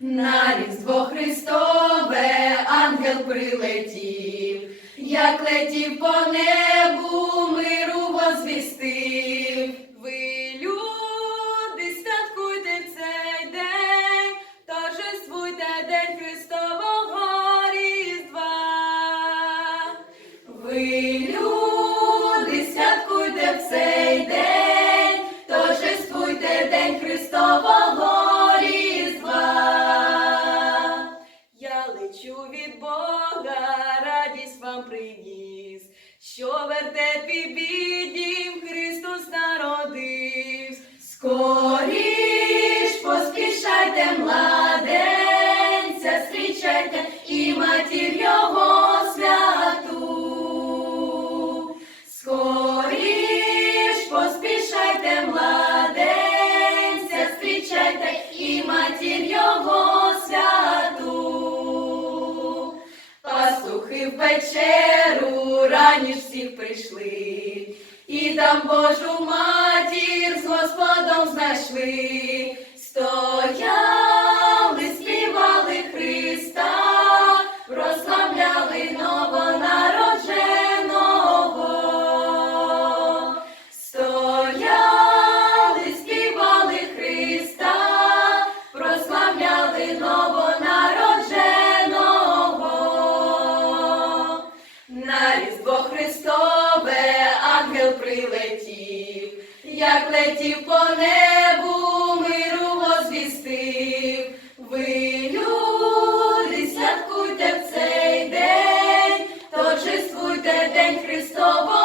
На Різдво Христове ангел прилетів, як летів по небу, миру возвістив. Ви, люди, святкуйте в цей день, торжествуйте день Христового Лечу від Бога, радість вам приніс, що в вертепі бідім Христос народився. Скоріш поспішайте, младенця, зустрічайте і матір його святу. Скоріш поспішайте, младенця, зустрічайте і матір його В печеру раніш всіх прийшли, і там Божу матір з Господом знайшли, Різдво Христове, ангел прилетів, як летів по небу, миру возвістив. Ви, люди, святкуйте в цей день, то торжествуйте День Христового.